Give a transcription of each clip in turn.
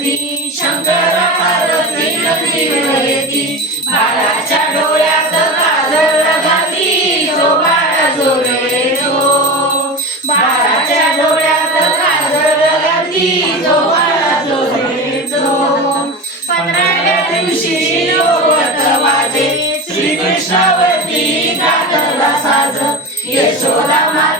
आरती शंकर पार्वती नदी येती बाळाच्या डोळ्यात काजळ घाली जो बाळ जोरे जो बाळाच्या डोळ्यात काजळ घाली जो बाळ जोरे जो पंधराव्या दिवशी लोवत वाजे. श्रीकृष्णावरती गाजला साज. यशोदा माता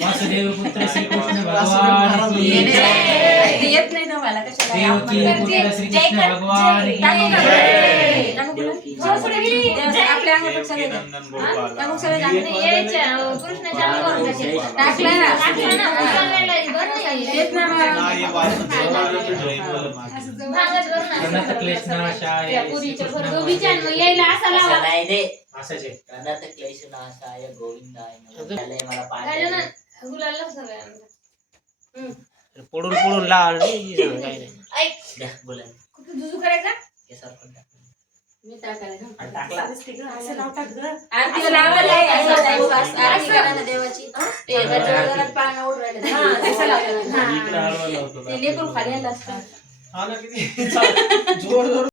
वासुदेव पुत्र श्रीकृष्ण भगवान की जय. येत नाही तुम्हाला कशाला देवकी पुत्र श्रीकृष्ण भगवान की जय. आपल्या अंगापेक्षा वेगळं. हा? त्यामुळे सगळे अंगावर कसे टाकलं ना. टाकलं ना उचललेलं आहे, क्लेश नाशाय यायला असा लावा. असंच आहे. प्रणत क्लेश नाशाय गोविंदाय नमः. मला पाठ गुलाला सगळ्यांना पडून पडून नाही ऐक. बोला. कुठं दुजू करायचा? केसावर पण. मी टाकायला टाकला. असं लाव टाक गं. आरतीला लावायला. आरती करा ना देवाची. ते घरात पाळणा उडून राहिलं. हा, तसं लावलं. हा. ते लेकरू खाली आलं असतं. हा ना किती जोर जोर